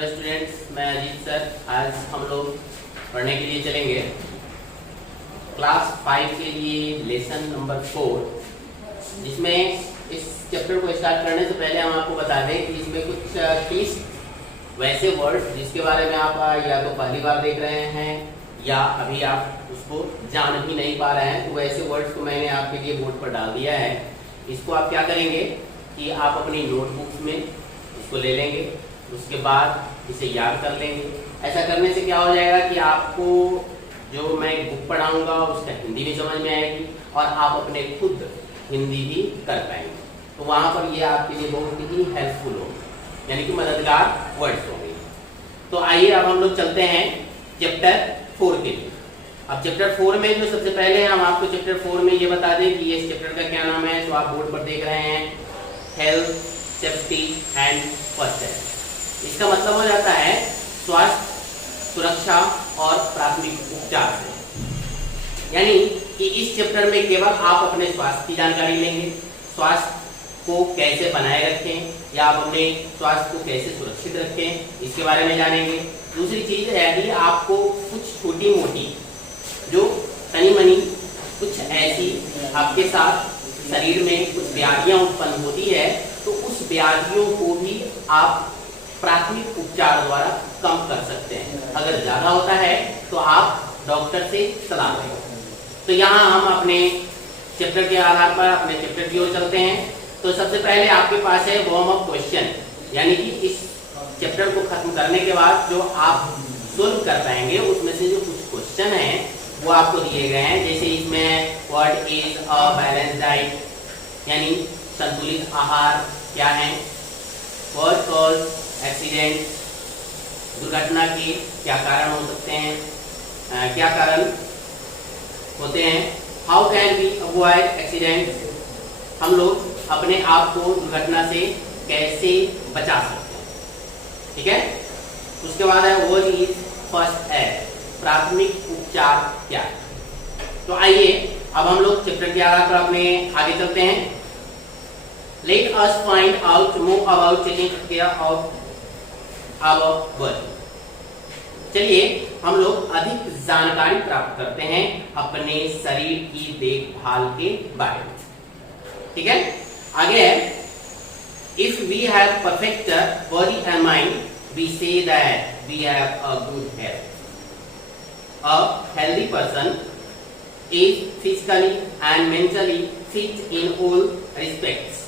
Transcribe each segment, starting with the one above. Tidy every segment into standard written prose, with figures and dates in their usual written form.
Hello students, मैं Ajit sir. आज हम लोग पढ़ने के लिए चलेंगे क्लास 5 के लिए लेसन नंबर 4, जिसमें इस चैप्टर को स्टार्ट करने से पहले हम आपको बता दें कि इसमें कुछ 30 वैसे वर्ड जिसके बारे में आप या तो पहली बार देख रहे हैं या अभी आप उसको जान भी नहीं पा रहे हैं, तो वैसे वर्ड्स को मैंने आपके लिए बोर्ड पर डाल दिया है। इसको आप क्या करेंगे कि आप अपनी नोटबुक्स में इसको ले लेंगे, उसके बाद इसे याद कर लेंगे। ऐसा करने से क्या हो जाएगा कि आपको जो मैं बुक पढ़ाऊंगा उसका हिंदी भी समझ में आएगी और आप अपने खुद हिंदी भी कर पाएंगे। तो वहां पर ये आपके लिए बहुत ही हेल्पफुल होगा, यानी कि मददगार वर्ड्स होंगे। तो आइए अब हम लोग चलते हैं चैप्टर 4 के लिए। अब चैप्टर 4 में जो सबसे पहले हम आपको चैप्टर 4 में ये बता दें कि इस चैप्टर का क्या नाम है। तो आप बोर्ड पर देख रहे हैं health, safety and first aid. इसका मतलब हो जाता है स्वास्थ्य, सुरक्षा और प्राथमिक उपचार से। यानी कि इस चैप्टर में केवल आप अपने स्वास्थ्य की जानकारी लेंगे, स्वास्थ्य को कैसे बनाए रखें या आप अपने स्वास्थ्य को कैसे सुरक्षित रखें, इसके बारे में जानेंगे। दूसरी चीज है कि आपको कुछ छोटी मोटी जो तनी मनी कुछ ऐसी आपके साथ शरीर में कुछ बीमारियां उत्पन्न होती है, तो उस बीमारियों को भी आप प्राथमिक उपचार द्वारा कम कर सकते हैं। अगर ज्यादा होता है तो आप डॉक्टर से सलाह लें। तो यहाँ हम अपने चैप्टर के आधार पर अपने चैप्टर की ओर चलते हैं। तो सबसे पहले आपके पास है वार्म अप क्वेश्चन, यानी कि इस चैप्टर को खत्म करने के बाद जो आप सोल्व कर पाएंगे उसमें से जो कुछ क्वेश्चन हैं वो आपको दिए गए हैं। जैसे इसमें what is a balance diet, यानी संतुलित आहार क्या है। व्हाट कॉज एक्सीडेंट, दुर्घटना के क्या कारण हो सकते हैं, क्या कारण होते हैं। How can we avoid accident, हम लोग अपने आप को दुर्घटना से कैसे बचा सकते हैं। ठीक है। उसके बाद है व्हाट इज फर्स्ट एड, प्राथमिक उपचार क्या है। तो आइए अब हम लोग चैप्टर के आधार पर अपने आगे चलते हैं। Let us find out more about taking care of our body. चलिए हम लोग अधिक जानकारी प्राप्त करते हैं अपने शरीर की देखभाल के बारे में। ठीक है। आगे है if we have perfect body and mind we say that we have a good health. A healthy person is physically and mentally fit in all respects.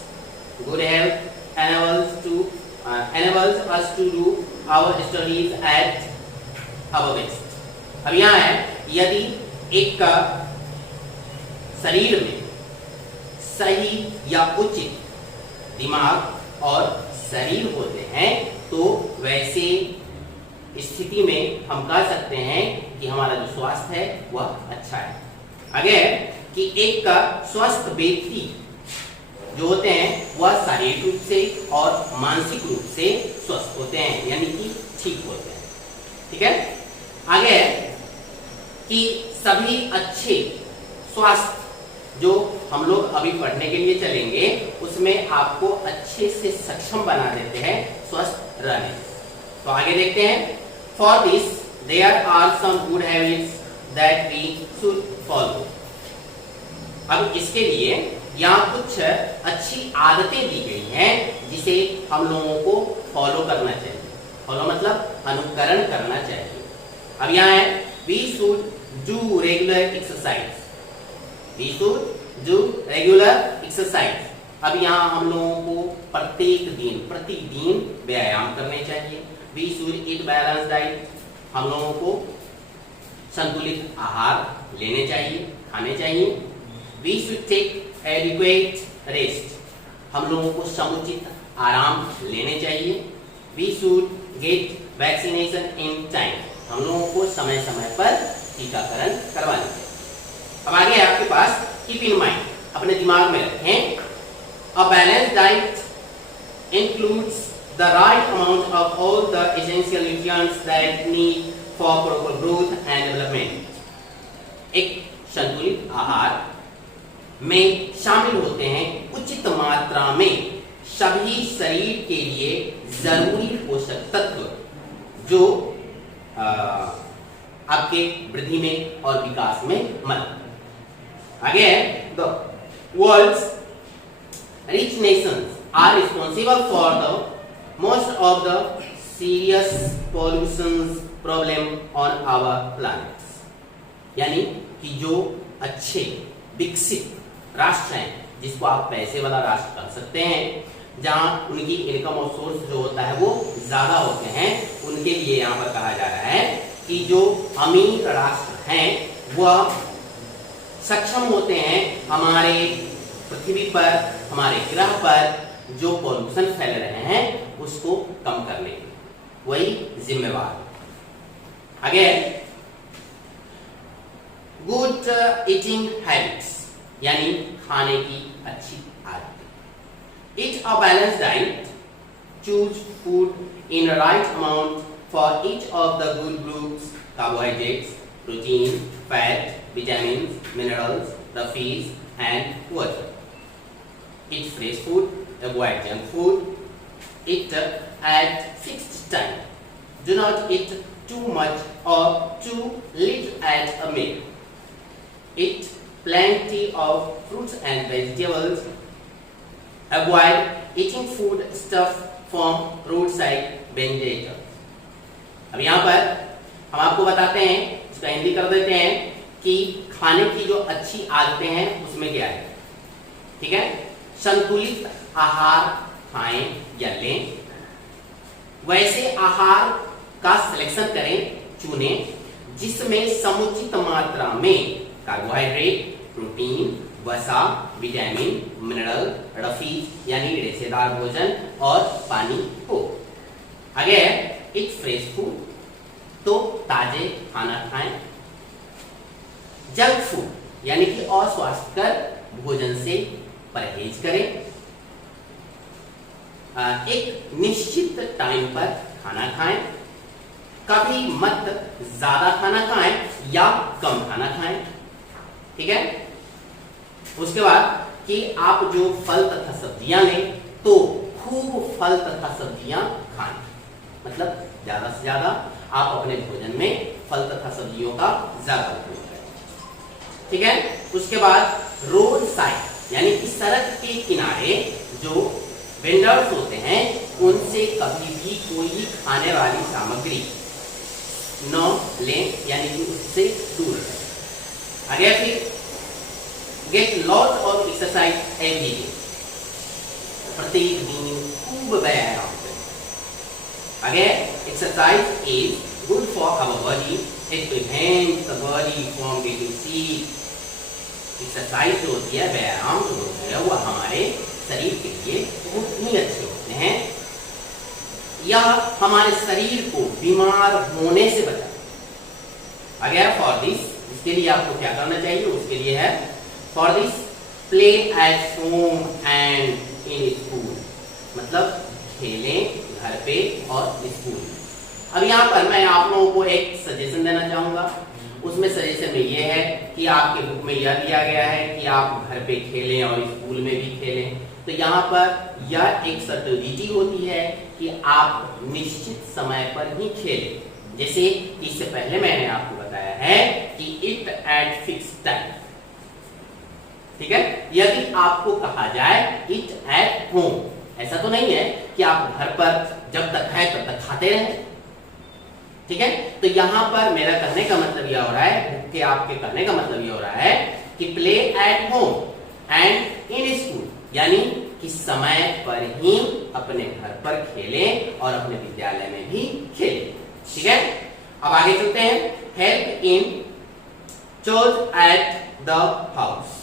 Good health enables us to do our studies at our best. अब यहाँ है यदि एक का शरीर में सही या उचित दिमाग और शरीर होते हैं तो वैसे स्थिति में हम कह सकते हैं कि हमारा जो स्वास्थ्य है वह अच्छा है। आगे है कि एक का स्वस्थ व्यक्ति जो होते हैं वह शारीरिक रूप से और मानसिक रूप से स्वस्थ होते हैं, यानी कि ठीक होते हैं। ठीक है। आगे है कि सभी अच्छे स्वास्थ्य जो हम लोग अभी पढ़ने के लिए चलेंगे उसमें आपको अच्छे से सक्षम बना देते हैं स्वस्थ रहने। तो आगे देखते हैं। For this, there are some good habits that we should follow. अब इसके लिए यहाँ कुछ अच्छी आदतें दी गई हैं जिसे हम लोगों को फॉलो करना चाहिए। फॉलो मतलब अनुकरण करना चाहिए। अब यहाँ है we should do regular exercise. We should do regular exercise. अब यहाँ हम लोगों को प्रतिदिन व्यायाम करने चाहिए। We should eat balanced diet, हम लोगों को संतुलित आहार लेने चाहिए, खाने चाहिए। We should take adequate rest, हम लोगों को समुचित आराम लेने चाहिए। We should get vaccination in time, हम लोगों को समय समय पर टीकाकरण करवाना चाहिए। अब आगे है आपके पास keep in mind, अपने दिमाग में रखें a balanced diet includes the right amount of all the essential nutrients that need for proper growth and development. एक संतुलित आहार में शामिल होते हैं उचित मात्रा में सभी शरीर के लिए जरूरी पोषक तत्व जो आपके वृद्धि में और विकास में मदद। आगे है the world's rich nations are responsible for the most of the serious pollution problem on our planet. यानी कि जो अच्छे विकसित राष्ट्र हैं, जिसको आप पैसे वाला राष्ट्र कह सकते हैं, जहां उनकी इनकम और सोर्स जो होता है वो ज्यादा होते हैं, उनके लिए यहाँ पर कहा जा रहा है कि जो अमीर राष्ट्र हैं वह सक्षम होते हैं हमारे पृथ्वी पर, हमारे ग्रह पर जो पॉल्यूशन फैल रहे हैं उसको कम करने के वही जिम्मेवार। आगे गुड ईटिंग हैबिट्स, यानी खाने की अच्छी आदतें। Eat a balance diet, choose food in right amount for each of the good groups, carbohydrates, protein, fat, vitamin, minerals, the fees and water. Eat fresh food, avoid junk food, eat at fixed time. Do not eat too much or too little at a meal. Eat plenty of fruits and vegetables. Avoid eating food stuff from roadside vendors. अब यहाँ पर हम आपको बताते हैं, इसका हिंदी कर देते हैं कि खाने की जो अच्छी आदतें हैं उसमें क्या है। ठीक है, संतुलित आहार खाएं या लें, वैसे आहार का सिलेक्शन करें, चुनें जिसमें समुचित मात्रा में कार्बोहाइड्रेट, प्रोटीन, वसा, विटामिन, मिनरल, रफीज यानी रेशेदार भोजन और पानी हो। आगे है इट फ्रेश फूड, तो ताजे खाना खाएं। जंक फूड यानी कि अस्वास्थ्यकर भोजन से परहेज करें। एक निश्चित टाइम पर खाना खाएं, कभी मत ज्यादा खाना खाएं या कम खाना खाएं। ठीक है, उसके बाद कि आप जो फल तथा सब्जियां लें तो खूब फल तथा सब्जियां खाएं, मतलब ज्यादा से ज्यादा आप अपने भोजन में फल तथा सब्जियों का ज्यादा उपयोग करें। ठीक है, उसके बाद रोड साइड यानी कि सड़क के किनारे जो वेंडर्स होते हैं उनसे कभी भी कोई खाने वाली सामग्री न लें, यानी कि उससे दूर रहें। आगे फिर get lot of exercise every day, प्रत्येक दिन खूब व्यायाम करें। आगे exercise is good for our body, it prevents the body from getting sick. Exercise जो होती है, व्यायाम जो होता है, वो हमारे शरीर के लिए बहुत ही अच्छे होते हैं। यह हमारे शरीर को बीमार होने से बचाता है। आगे फॉर दिस, इसके लिए आपको क्या करना चाहिए, उसके लिए है for this play at home and in school, मतलब खेलें घर पे और स्कूल। अब यहाँ पर मैं आप लोगों को एक सजेशन देना चाहूंगा। उसमें सजेशन में ये है कि आपके बुक में यह दिया गया है कि आप घर पे खेलें और स्कूल में भी खेलें, तो यहाँ पर यह एक सर्टेनिटी होती है कि आप निश्चित समय पर ही खेलें। जैसे इससे पहले मैंने आपको बताया है कि इट एट फिक्स टाइम। ठीक है, यदि आपको कहा जाए इट एट होम, ऐसा तो नहीं है कि आप घर पर जब तक है तब तक खाते रहें। ठीक है, तो यहाँ पर मेरा कहने का मतलब यह हो रहा है कि आपके कहने का मतलब यह हो रहा है कि play at home and in school, यानी कि समय पर ही अपने घर पर खेलें और अपने विद्यालय में भी खेलें। ठीक है, अब आगे चलते हैं। Help in chores at the house,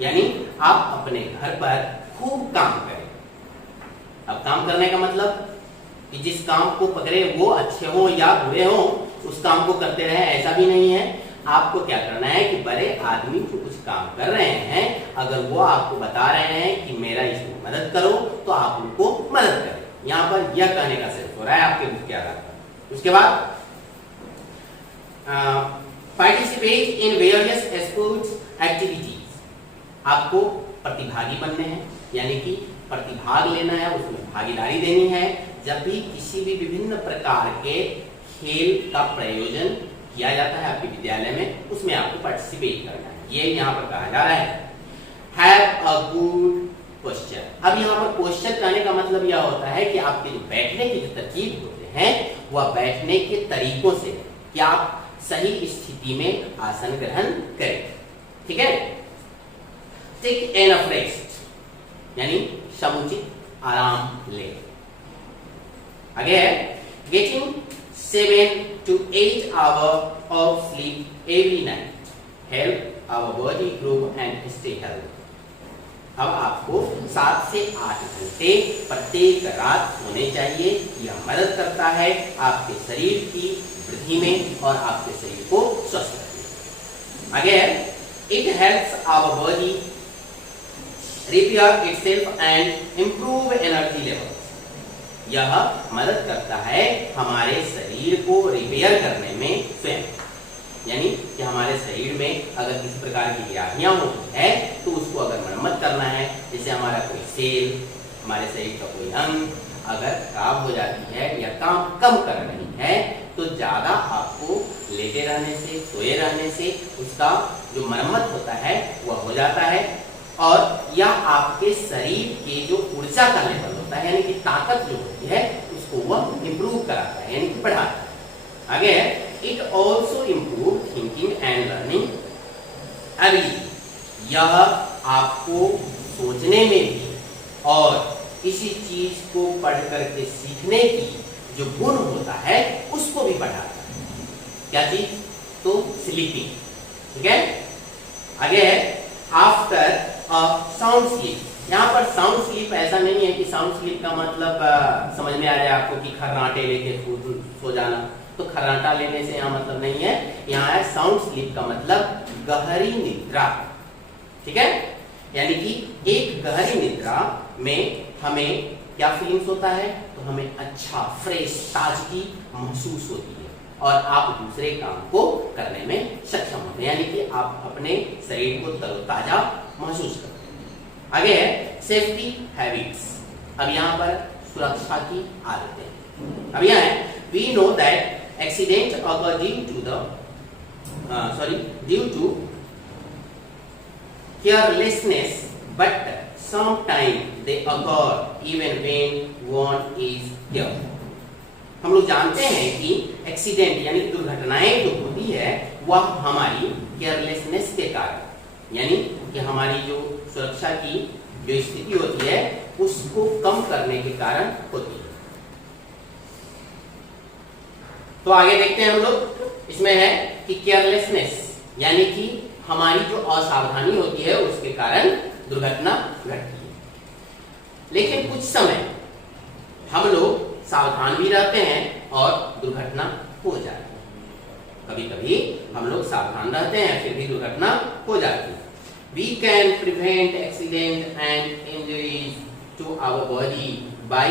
यानी आप अपने घर पर खूब काम करें। अब काम करने का मतलब कि जिस काम को पकड़े वो अच्छे हो या बुरे हो, उस काम को करते रहे, ऐसा भी नहीं है। आपको क्या करना है कि बड़े आदमी जो कुछ काम कर रहे हैं, अगर वो आपको बता रहे हैं कि मेरा इसमें मदद करो, तो आप उनको मदद करें। यहाँ पर यह कहने का सिर्फ हो रहा है आपके बुक के आधार पर। उसके बाद participate in various sports activities, आपको प्रतिभागी बनने हैं, यानी कि प्रतिभाग लेना है, उसमें भागीदारी देनी है। जब भी किसी भी विभिन्न प्रकार के खेल का प्रयोजन किया जाता है आपके विद्यालय में, उसमें आपको पार्टिसिपेट करना है, ये यहाँ पर कहा जा रहा है। Have a good posture. अब यहाँ पर पोस्चर कहने का मतलब यह होता है कि आपके जो बैठने के जो तरकीब होते हैं वह बैठने के तरीकों से कि आप सही स्थिति में आसन ग्रहण करें, ठीक है। टेक एनफ रेस्ट यानी समुचित आराम ले। आगे है getting 7 to 8 hours of sleep every night help our body grow and stay healthy। अब आपको 7 से 8 घंटे प्रत्येक रात सोने चाहिए। यह मदद करता है आपके शरीर की वृद्धि में और आपके शरीर को स्वस्थ रखने में। आगे है it helps our body repair itself and improve energy level. यह मदद करता है हमारे शरीर को रिपेयर करने में स्वयं, यानी कि हमारे शरीर में अगर किसी प्रकार की व्याधियां होती है तो उसको अगर मरम्मत करना है, जैसे हमारा कोई सेल, हमारे शरीर का कोई अंग अगर खराब हो जाती है या काम कम कर रही है तो ज्यादा आपको लेटे रहने से, सोए रहने से उसका जो मरम्मत होता है वह हो जाता है और यह आपके शरीर के जो ऊर्जा का लेवल होता है यानी कि ताकत जो होती है उसको वह इंप्रूव कराता है यानी कि बढ़ाता है। आगे है it also improve thinking and learning ability. यह आपको सोचने में भी और किसी चीज को पढ़ करके सीखने की जो गुण होता है उसको भी बढ़ाता है। क्या चीज? तो स्लीपिंग, ठीक है। आगे है आफ्टर अ साउंड स्लीप। यहाँ पर साउंड स्लीप ऐसा नहीं है कि साउंड स्लीप का मतलब समझ में आ जाए आपको कि खर्राटे लेके सो जाना, तो खर्राटा लेने से यहाँ मतलब नहीं है। यहाँ है साउंड स्लीप का मतलब गहरी निद्रा, ठीक है। यानी कि एक गहरी निद्रा में हमें क्या फीलिंग्स होता है, तो हमें अच्छा फ्रेश ताजगी महसूस होती है और आप दूसरे काम को करने में सक्षम होते हैं, यानी कि आप अपने शरीर को तरोताजा महसूस करते हैं। आगे है सेफ्टी हैबिट्स। अब यहाँ पर सुरक्षा की आदतें। अब यहाँ है we know that accident occur due to carelessness but sometimes they occur even when one is careful। हम लोग जानते हैं कि एक्सीडेंट यानी दुर्घटनाएं जो होती है वह हमारी केयरलेसनेस के कारण, यानी कि हमारी जो सुरक्षा की जो स्थिति होती है उसको कम करने के कारण होती है। तो आगे देखते हैं हम लोग, इसमें है कि केयरलेसनेस यानी कि हमारी जो असावधानी होती है उसके कारण दुर्घटना घटती है। लेकिन कुछ समय हम लोग सावधान भी रहते हैं और दुर्घटना हो जाती है। कभी कभी हम लोग सावधान रहते हैं फिर भी दुर्घटना हो जाती है। We can prevent accident and injuries to our body by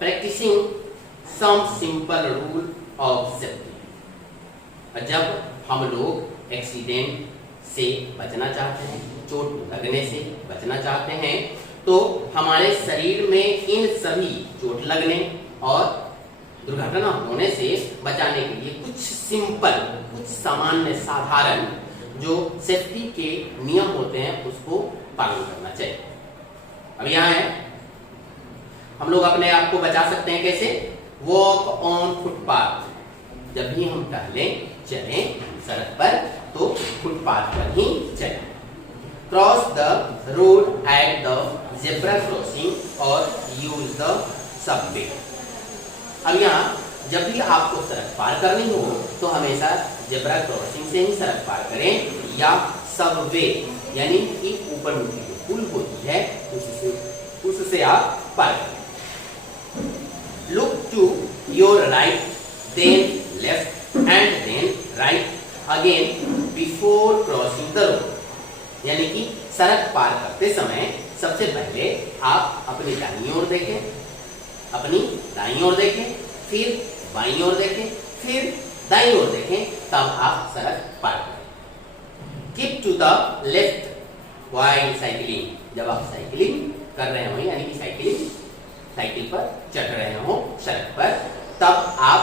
practicing some simple rule of safety। जब हम लोग एक्सीडेंट से बचना चाहते हैं, चोट लगने से बचना चाहते हैं, तो हमारे शरीर में इन सभी चोट लगने और दुर्घटना होने से बचाने के लिए कुछ सिंपल, कुछ सामान्य, साधारण जो सेफ्टी के नियम होते हैं उसको पालन करना चाहिए। अब यहाँ है हम लोग अपने आप को बचा सकते हैं कैसे? Walk on footpath. जब भी हम टहलें चलें सड़क पर तो फुटपाथ पर ही चलें। Cross the road at the zebra crossing और यूज द सबवे। अब यहाँ जब भी आपको सड़क पार करनी हो तो हमेशा जेब्रा क्रॉसिंग से ही सड़क पार करें या सबवे यानी कि ऊपर नीचे जो पुल होती है उससे आप पार करें। Look to your right then left and then right again before crossing the road. यानी कि सड़क पार करते समय सबसे पहले आप अपनी दाईं ओर देखें, अपनी दाईं ओर देखें, फिर बाईं ओर देखें, फिर दाईं ओर देखें, तब आप सड़क पार करें। Keep to the left while cycling. जब आप साइकिलिंग कर रहे हो यानी कि साइकिल पर चढ़ रहे हो सड़क पर, तब आप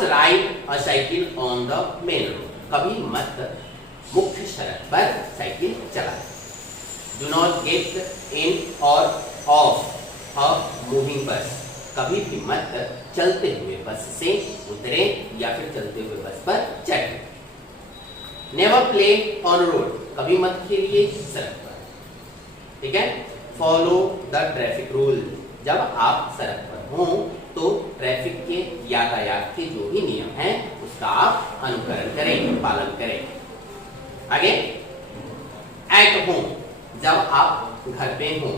not ride a cycle on the main road, कभी मत मुख्य सड़क पर साइकिल चलाएं। डू नॉट गेट इन और ऑफ अ मूविंग बस, कभी भी मत चलते हुए बस से उतरे या फिर चलते हुए बस पर चढ़े। नेवर प्ले ऑन रोड, कभी मत खेलिए सड़क पर, ठीक है। फॉलो द ट्रैफिक रूल, जब आप सड़क पर हों तो ट्रैफिक के यातायात के जो भी नियम हैं उसका आप अनुकरण करें, पालन करें। आगे एट होम, जब आप घर पे हों,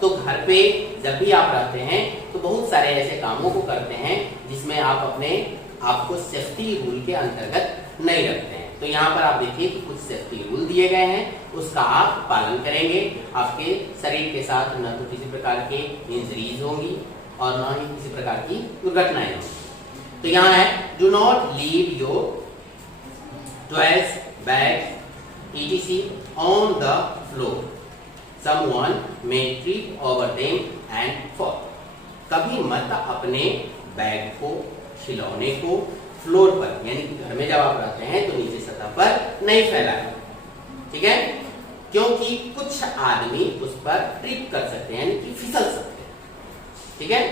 तो घर पे जब भी आप रहते हैं तो बहुत सारे ऐसे कामों को करते हैं जिसमें आप अपने आप को सेफ्टी रूल के अंतर्गत नहीं रखते हैं। तो यहाँ पर आप देखिए कि कुछ सेफ्टी रूल दिए गए हैं, उसका आप पालन करेंगे। आपके शरीर के साथ न तो किसी प्रकार के इंजरीज होंगी और न ही किसी प्रकार की दुर्घटनाएं होंगी। तो यहाँ है do not leave your toys, bag etc on the floor, someone may trip over them and fall, कभी मत अपने बैग को, खिलौने को फ्लोर पर, यानी कि घर में जब आप रहते हैं तो नीचे सतह पर नहीं फैलाएं, ठीक है, क्योंकि कुछ आदमी उस पर ट्रिप कर सकते हैं, यानी कि फिसल सकते हैं, ठीक है,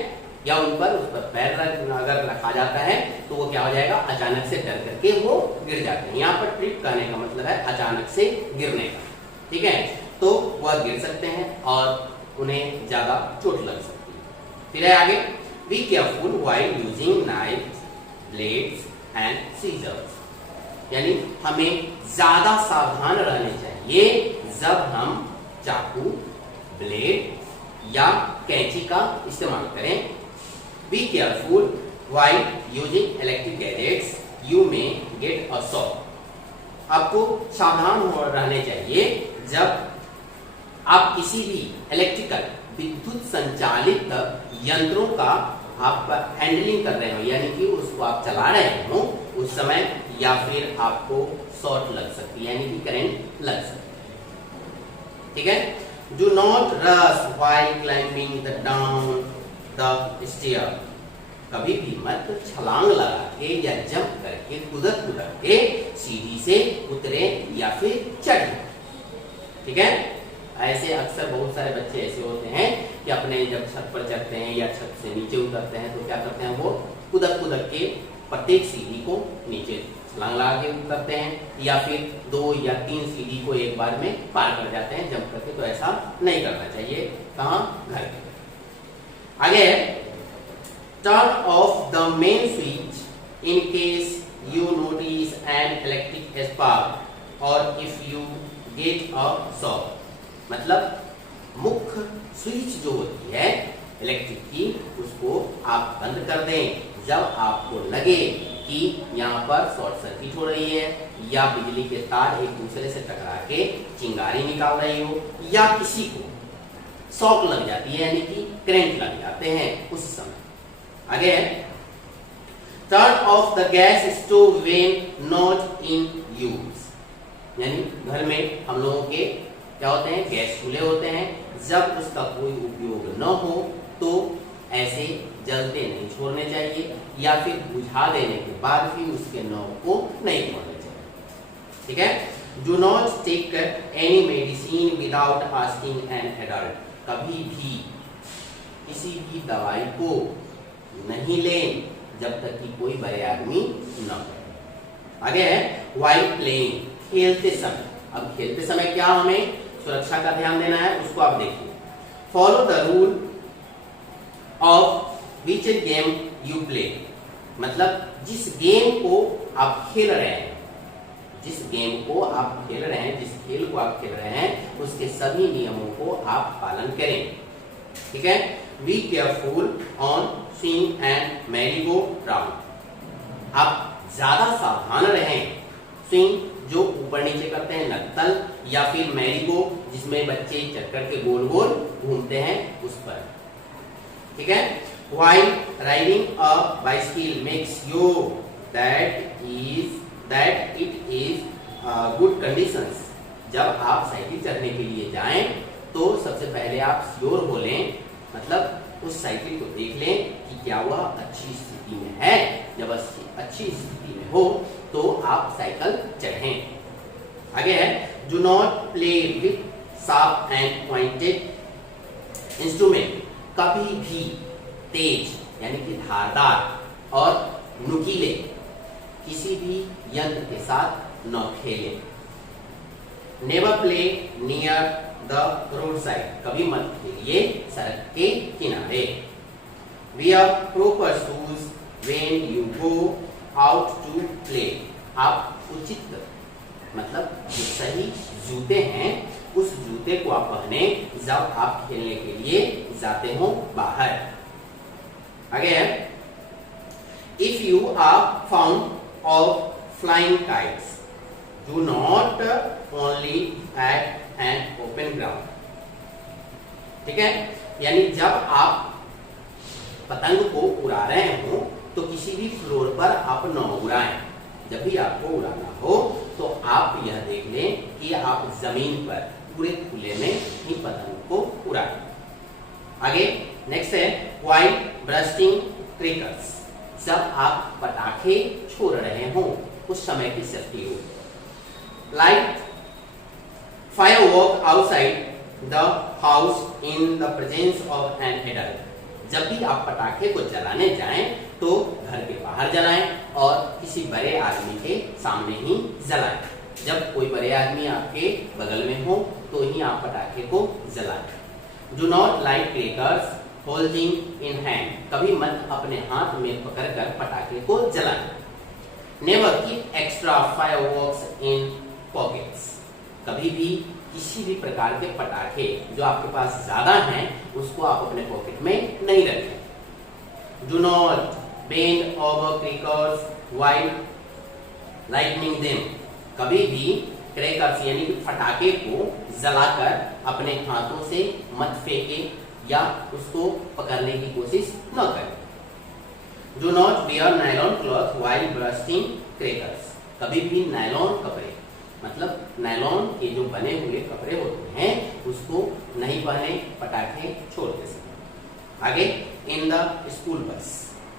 या उन पर उस पर पैर अगर रखा जाता है तो वो क्या हो जाएगा, अचानक से डर करके वो गिर जाते हैं। यहाँ पर ट्रिप करने का मतलब है अचानक से गिरने का, ठीक है, तो वह गिर सकते हैं और उन्हें ज्यादा चोट लग सकती है। फिर है आगे, be careful while using knife, blades and scissors, यानी हमें ज्यादा सावधान रहने चाहिए जब हम चाकू, ब्लेड या कैंची का इस्तेमाल करें। Be careful while using electric gadgets, you may get a shock. आपको सावधान रहने चाहिए जब आप किसी भी इलेक्ट्रिकल, विद्युत संचालित यंत्रों का आप हैंडलिंग कर रहे हो, यानी कि उसको आप चला रहे हो उस समय, या फिर आपको शॉर्ट लग सकती है, यानी कि करंट लग सकती है, ठीक है। Do not rush while climbing the down the stair, कभी भी मत छलांग लगा के या जंप करके, कूदक के सीढ़ी से उतरे या फिर चढ़े, ठीक है। ऐसे अक्सर बहुत सारे बच्चे ऐसे होते हैं कि अपने जब छत पर चढ़ते हैं या छत से नीचे उतरते हैं तो क्या करते हैं, वो कूदक के प्रत्येक सीढ़ी को नीचे छलांग लगा के उतरते हैं, या फिर 2 या 3 सीढ़ी को एक बार में पार कर जाते हैं जंप करके। तो ऐसा नहीं करना चाहिए, कहाँ, घर पे। आगे turn off the main switch in case you notice an electric spark और if you get a shock, मतलब मुख्य स्विच जो होती है इलेक्ट्रिक की, उसको आप बंद कर दें जब आपको लगे कि यहाँ पर शॉर्ट सर्किट हो रही है, या बिजली के तार एक दूसरे से टकरा के चिंगारी निकाल रही हो, या किसी को शॉक लग जाती है, यानी कि करंट लग जाते हैं उस समय। आगे turn off the gas stove when not in use, यानी घर में हम लोगों के क्या होते हैं, गैस चूल्हे होते हैं, जब उसका कोई उपयोग न हो तो ऐसे जलते नहीं छोड़ने चाहिए, या फिर बुझा देने के बाद भी उसके नॉब को नहीं खोलना चाहिए, ठीक है। Do not take any medicine without asking an adult, कभी भी किसी भी दवाई को नहीं लें जब तक कि कोई बड़े आदमी न हो। आगे है व्हाइल प्लेइंग, खेलते समय। अब खेलते समय क्या हमें सुरक्षा का ध्यान देना है, उसको आप देखिए। Follow the rule of which game you play, मतलब जिस गेम को आप खेल रहे हैं, जिस गेम को आप खेल रहे हैं, जिस खेल को आप खेल रहे हैं, उसके सभी नियमों को आप पालन करें, ठीक है। Be careful on swing and merry go round, आप ज्यादा सावधान रहें स्विंग जो ऊपर नीचे करते हैं नक्तल, या फिर मैरी गो जिसमें बच्चे चक्कर के गोल गोल घूमते हैं उस पर, ठीक है। While riding a bicycle makes sure that it is good conditions, जब आप साइकिल चढ़ने के लिए जाएं तो सबसे पहले आप श्योर हो लें, मतलब उस साइकिल को देख लें कि क्या वह अच्छी स्थिति में है। जब अच्छी स्थिति में हो तो आप साइकिल चढ़ें। आगे है, do not play with sharp and pointed instrument. कभी भी तेज यानी कि धारदार और नुकीले किसी भी यंत्र के साथ न खेलें। Never play near the road side. कभी मत खेलिए सड़क के किनारे। Wear proper shoes when you go out to play. आप उचित मतलब जो सही जूते हैं उस जूते को आप पहने जब आप खेलने के लिए जाते हो बाहर। आगे है, if you are fond of flying kites, do not only at an open ground. ठीक है, यानी जब आप पतंग को उड़ा रहे हो तो किसी भी फ्लोर पर आप न उड़ाएं। जब भी आपको उड़ाना हो तो आप यह देख लें कि आप जमीन पर पूरे खुले में ही पतंग को उड़ाएं। आगे नेक्स्ट है, व्हाइल ब्रस्टिंग क्रैकर्स। जब आप पटाखे छोड़ रहे हो उस समय की सेफ्टी हो। Light firework outside the house in the presence of an adult. जब भी आप पटाखे को जलाने जाएं तो घर के बाहर जलाएं और किसी बड़े आदमी के सामने ही जलाएं। जब कोई बड़े आदमी आपके बगल में हो तो ही आप पटाखे को जलाएं। Do not light crackers holding in hand. कभी मत अपने हाथ में पकड़कर पटाखे को जलाएं। नेवर कीप एक्स्ट्रा फायरवर्क्स इन पॉकेट्स। कभी भी किसी भी प्रकार के पटाखे जो आपके पास ज्यादा हैं उसको आप अपने पॉकेट में नहीं रखें। Do not bend over crackers while lightning them. कभी भी क्रैकर्स यानी पटाखे को जलाकर अपने हाथों से मत फेंके या उसको पकड़ने की कोशिश न करें। Do not wear nylon cloth while bursting crackers. कभी भी नायलॉन कपड़े मतलब नायलॉन के जो बने हुए कपड़े होते हैं उसको नहीं पहने पटाखे छोड़ते समय। आगे, इन द स्कूल बस।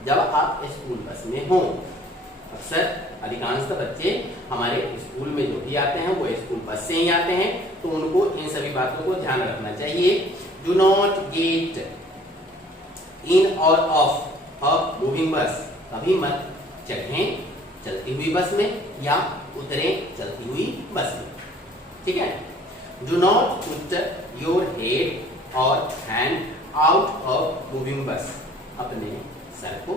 जब आप स्कूल बस में हो, अक्सर अधिकांश बच्चे हमारे स्कूल में जो भी आते हैं वो स्कूल बस से ही आते हैं, तो उनको इन सभी बातों को ध्यान रखना चाहिए। डू नॉट गेट इन और ऑफ अ मूविंग बस। कभी मत चढ़ें चलती हुई बस में या उतरे चलती हुई बस में। ठीक है। Do not put your head और hand out of moving bus. अपने सर को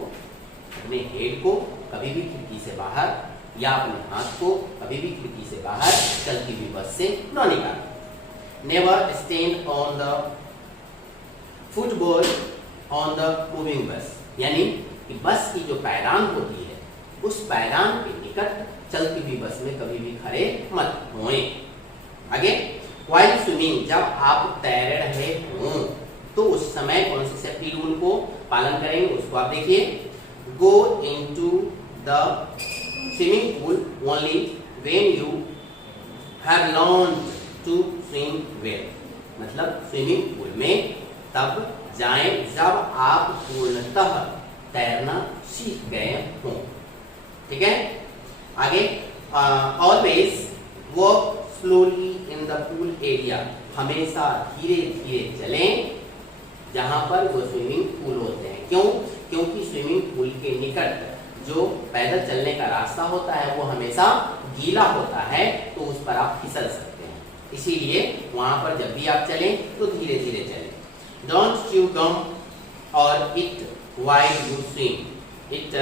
अपने हेड को कभी भी खिड़की से बाहर या अपने हाथ को कभी भी खिड़की से बाहर चलती हुई बस से न निकालें। Never stand on the football on the moving बस। यानी कि बस की जो पायदान होती है उस पायदान के निकट चलती हुई बस में कभी भी खड़े मत होए। आगे, व्हाइल स्विमिंग। जब आप तैर रहे हों तो उस समय कौन से सेफ्टी रूल को पालन करेंगे उसको आप देखिए। Go into the swimming pool only when you have learned to swim well. मतलब स्विमिंग पूल में तब जाएं जब आप पूर्णतः तैरना सीख गए हों। ठीक है। आगे, always walk slowly in the pool area. हमेशा धीरे धीरे चलें जहां पर वो स्विमिंग पूल होते हैं। क्यों? क्योंकि स्विमिंग पूल के निकट जो पैदल चलने का रास्ता होता है वो हमेशा गीला होता है, तो उस पर आप फिसल सकते हैं। इसीलिए वहां पर जब भी आप चलें तो धीरे धीरे चलें। डोंट च्यू गम और it while you swim. It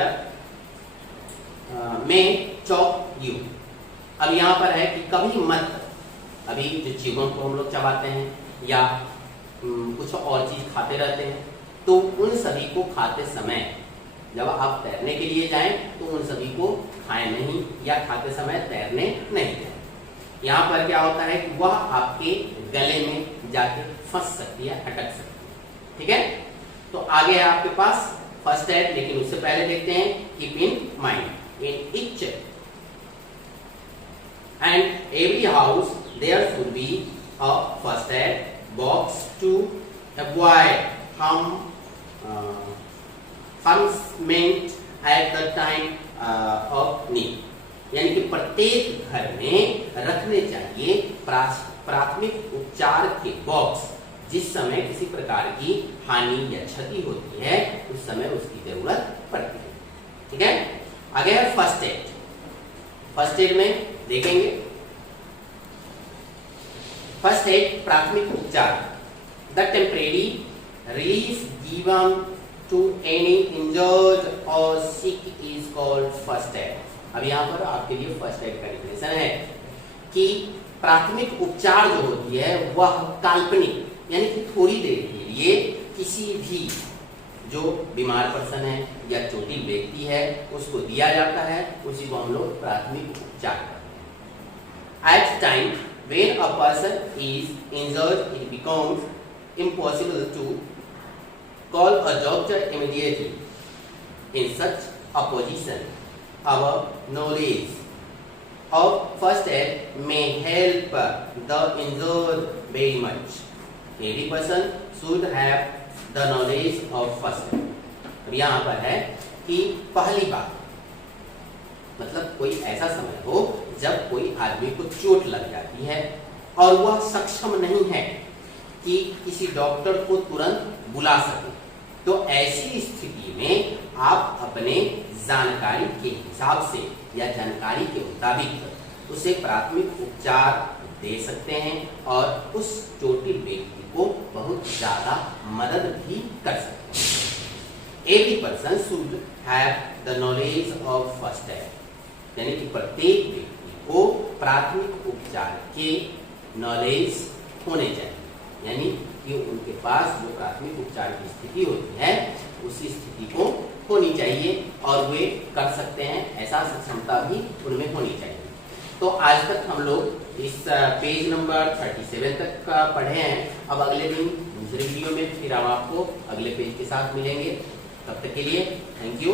में चॉक यू। अब यहाँ पर है कि कभी मत, अभी जो चीजों को हम लोग चबाते हैं या कुछ और चीज खाते रहते हैं, तो उन सभी को खाते समय जब आप तैरने के लिए जाएं तो उन सभी को खाएं नहीं या खाते समय तैरने नहीं जाएं। यहाँ पर क्या होता है कि वह आपके गले में जाके फंस सकती है, अटक सकती है। ठीक है। तो आगे है आपके पास फर्स्ट एड, लेकिन उससे पहले देखते हैं keep in mind in each and every house there should be a first aid box to avoid फंक्शनमेंट at the time of need, यानी कि प्रत्येक घर में रखने चाहिए प्राथमिक उपचार के बॉक्स। जिस समय किसी प्रकार की हानि या क्षति होती है उस समय उसकी जरूरत पड़ती है। ठीक है, आगे है फर्स्ट एड। फर्स्ट एड में देखेंगे, फर्स्ट एड प्राथमिक उपचार, the temporary relief given to any injured or sick is called first aid. अब यहाँ पर आपके लिए फर्स्ट एड का डेफिनेशन है कि प्राथमिक उपचार जो होती है वह काल्पनिक, यानी कि थोड़ी देर के लिए किसी भी जो बीमार पर्सन है या चोटिल व्यक्ति है उसको दिया जाता है, उसी को हम लोग प्राथमिक उपचार करते हैं। At time when a person is injured it becomes impossible to call a doctor immediately. In such a position our knowledge of first aid may help the injured very much. Every person should have the knowledge of first aid. अब यहाँ पर है कि पहली बात, मतलब कोई ऐसा समय हो जब कोई आदमी को चोट लग जाती है और वह सक्षम नहीं है कि किसी डॉक्टर को तुरंत बुला सके, तो ऐसी स्थिति में आप अपने जानकारी के हिसाब से या जानकारी के मुताबिक उसे प्राथमिक उपचार दे सकते हैं और उस चोटिल व्यक्ति को बहुत ज्यादा मदद भी कर सकते हैं। Every person should have the knowledge of first aid, यानी कि प्रत्येक व्यक्ति को प्राथमिक उपचार के नॉलेज होने चाहिए, यानी कि उनके पास जो प्राथमिक उपचार की स्थिति होती है उसी स्थिति को होनी चाहिए और वे कर सकते हैं, ऐसा सक्षमता भी उनमें होनी चाहिए। तो आज तक हम लोग इस पेज नंबर 37 तक का पढ़े हैं। अब अगले दिन दूसरे वीडियो में फिर हम आपको अगले पेज के साथ मिलेंगे। तब तक के लिए थैंक यू।